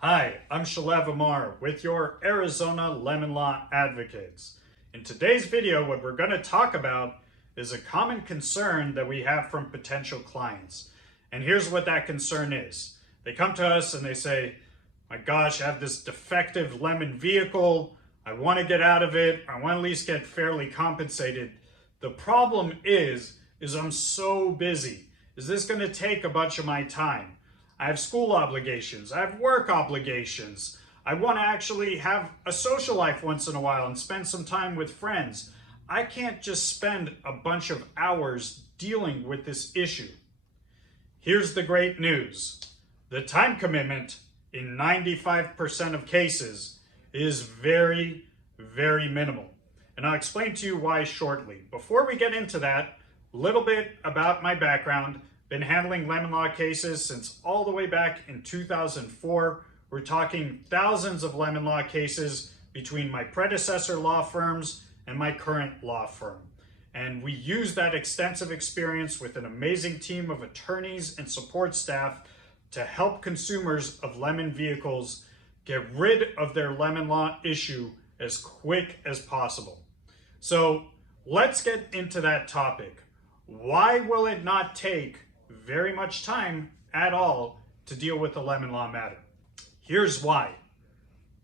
Hi, I'm Shalev Amar with your Arizona Lemon Law Advocates. In today's video, what we're going to talk about is a common concern that we have from potential clients. And here's what that concern is. They come to us and they say, my gosh, I have this defective lemon vehicle. I want to get out of it. I want to at least get fairly compensated. The problem is I'm so busy. Is this going to take a bunch of my time? I have school obligations. I have work obligations. I want to actually have a social life once in a while and spend some time with friends. I can't just spend a bunch of hours dealing with this issue. Here's the great news. The time commitment in 95% of cases is very, very minimal. And I'll explain to you why shortly. Before we get into that, a little bit about my background. Been handling lemon law cases since all the way back in 2004. We're talking thousands of lemon law cases between my predecessor law firms and my current law firm. And we use that extensive experience with an amazing team of attorneys and support staff to help consumers of lemon vehicles get rid of their lemon law issue as quick as possible. So let's get into that topic. Why will it not take very much time at all to deal with the lemon law matter? Here's why.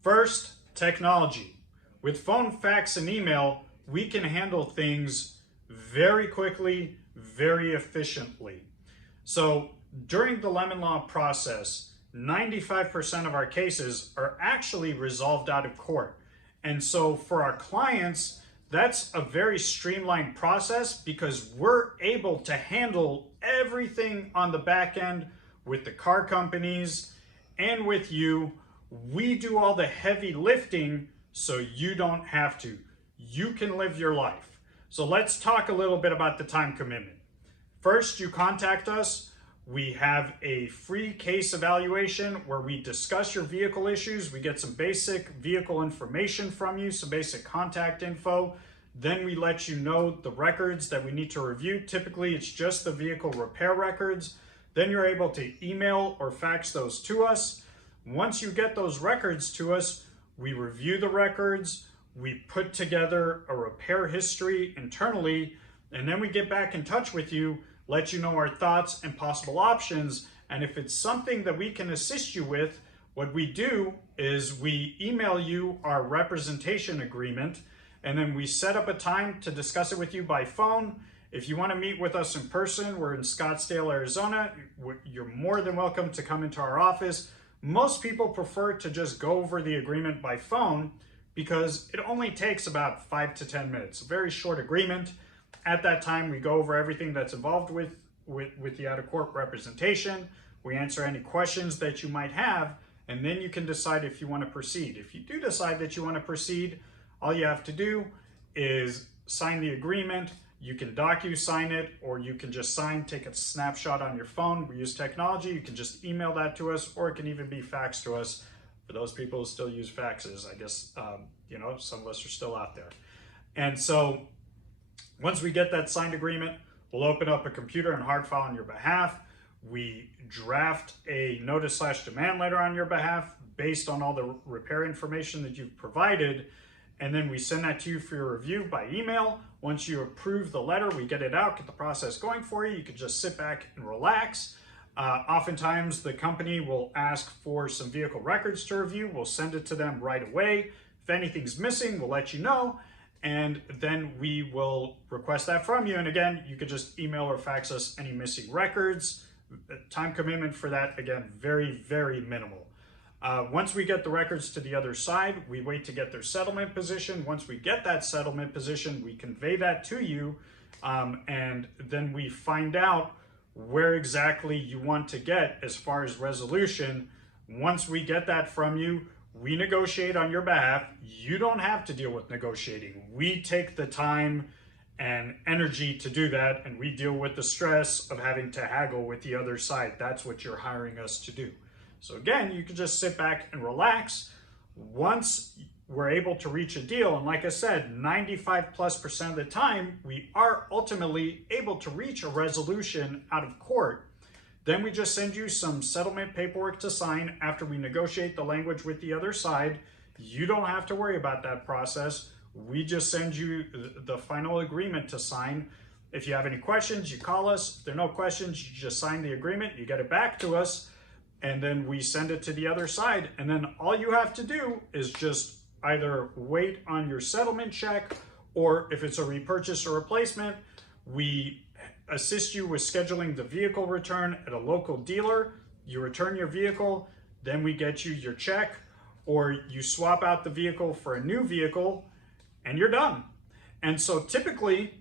First, technology. With phone, fax, and email, we can handle things very quickly, very efficiently. So during the lemon law process, 95% of our cases are actually resolved out of court. And so for our clients, that's a very streamlined process because we're able to handle everything on the back end with the car companies and with you. We do all the heavy lifting so you don't have to. You can live your life. So let's talk a little bit about the time commitment. First, you contact us. We have a free case evaluation where we discuss your vehicle issues. We get some basic vehicle information from you, some basic contact info. Then we let you know the records that we need to review. Typically, it's just the vehicle repair records. Then you're able to email or fax those to us. Once you get those records to us, we review the records. We put together a repair history internally, and then we get back in touch with you, let you know our thoughts and possible options. And if it's something that we can assist you with, what we do is we email you our representation agreement, and then we set up a time to discuss it with you by phone. If you want to meet with us in person, we're in Scottsdale, Arizona. You're more than welcome to come into our office. Most people prefer to just go over the agreement by phone because it only takes about 5 to 10 minutes. A very short agreement. At that time, we go over everything that's involved with the out-of-court representation. We answer any questions that you might have, and then you can decide if you want to proceed. If you do decide that you want to proceed, all you have to do is sign the agreement. You can docu-sign it, or you can just take a snapshot on your phone. We use technology. You can just email that to us, or it can even be faxed to us. For those people who still use faxes, I guess, some of us are still out there. And so once we get that signed agreement, we'll open up a computer and hard file on your behalf. We draft a notice/demand letter on your behalf based on all the repair information that you've provided. And then we send that to you for your review by email. Once you approve the letter, we get it out, get the process going for you. You can just sit back and relax. Oftentimes, the company will ask for some vehicle records to review. We'll send it to them right away. If anything's missing, we'll let you know. And then we will request that from you. And again, you could just email or fax us any missing records. Time commitment for that, again, very, very minimal. Once we get the records to the other side, we wait to get their settlement position. Once we get that settlement position, we convey that to you, and then we find out where exactly you want to get as far as resolution. Once we get that from you, we negotiate on your behalf. You don't have to deal with negotiating. We take the time and energy to do that, and we deal with the stress of having to haggle with the other side. That's what you're hiring us to do. So again, you can just sit back and relax. Once we're able to reach a deal, and like I said, 95+% of the time, we are ultimately able to reach a resolution out of court. Then we just send you some settlement paperwork to sign after we negotiate the language with the other side. You don't have to worry about that process. We just send you the final agreement to sign. If you have any questions, you call us. If there are no questions, you just sign the agreement, you get it back to us, and then we send it to the other side. And then all you have to do is just either wait on your settlement check, or if it's a repurchase or replacement, we assist you with scheduling the vehicle return at a local dealer. You return your vehicle, then we get you your check, or you swap out the vehicle for a new vehicle, and you're done. And so typically,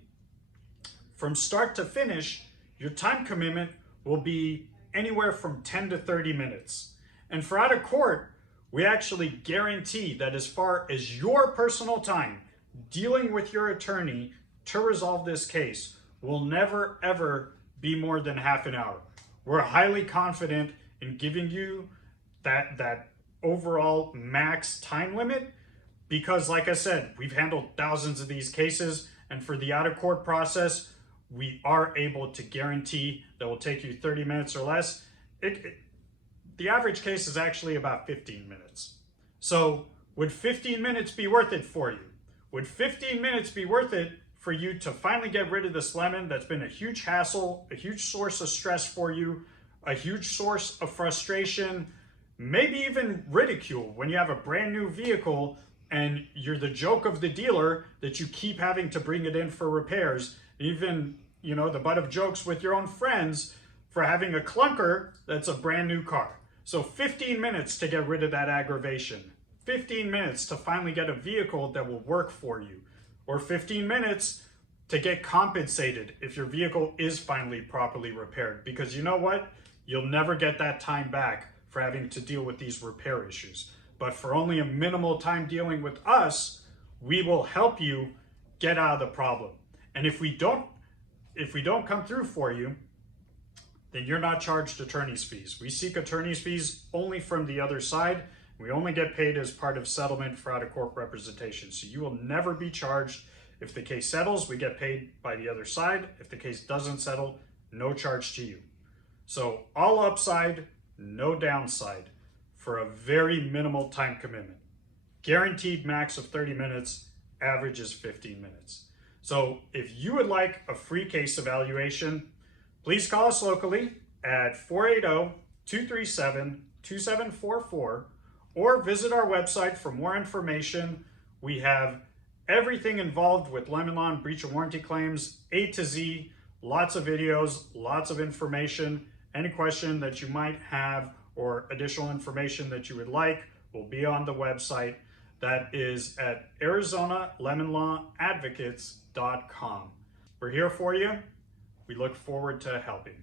from start to finish, your time commitment will be anywhere from 10 to 30 minutes. And for out of court, we actually guarantee that as far as your personal time dealing with your attorney to resolve this case will never ever be more than half an hour. We're highly confident in giving you that overall max time limit because, like I said, we've handled thousands of these cases, and for the out of court process, we are able to guarantee that will take you 30 minutes or less. The average case is actually about 15 minutes. So would 15 minutes be worth it for you? Would 15 minutes be worth it for you to finally get rid of this lemon that's been a huge hassle, a huge source of stress for you, a huge source of frustration, maybe even ridicule when you have a brand new vehicle and you're the joke of the dealer that you keep having to bring it in for repairs, even, you know, the butt of jokes with your own friends for having a clunker that's a brand new car. So 15 minutes to get rid of that aggravation, 15 minutes to finally get a vehicle that will work for you, or 15 minutes to get compensated if your vehicle is finally properly repaired. Because you know what? You'll never get that time back for having to deal with these repair issues. But for only a minimal time dealing with us, we will help you get out of the problem. And if we don't come through for you, then you're not charged attorney's fees. We seek attorney's fees only from the other side. We only get paid as part of settlement for out-of-court representation. So you will never be charged. If the case settles, we get paid by the other side. If the case doesn't settle, no charge to you. So all upside, no downside for a very minimal time commitment. Guaranteed max of 30 minutes, average is 15 minutes. So if you would like a free case evaluation, please call us locally at 480-237-2744 or visit our website for more information. We have everything involved with lemon law and breach of warranty claims, A to Z, lots of videos, lots of information. Any question that you might have or additional information that you would like will be on the website. That is at ArizonaLemonLawAdvocates.com. We're here for you. We look forward to helping.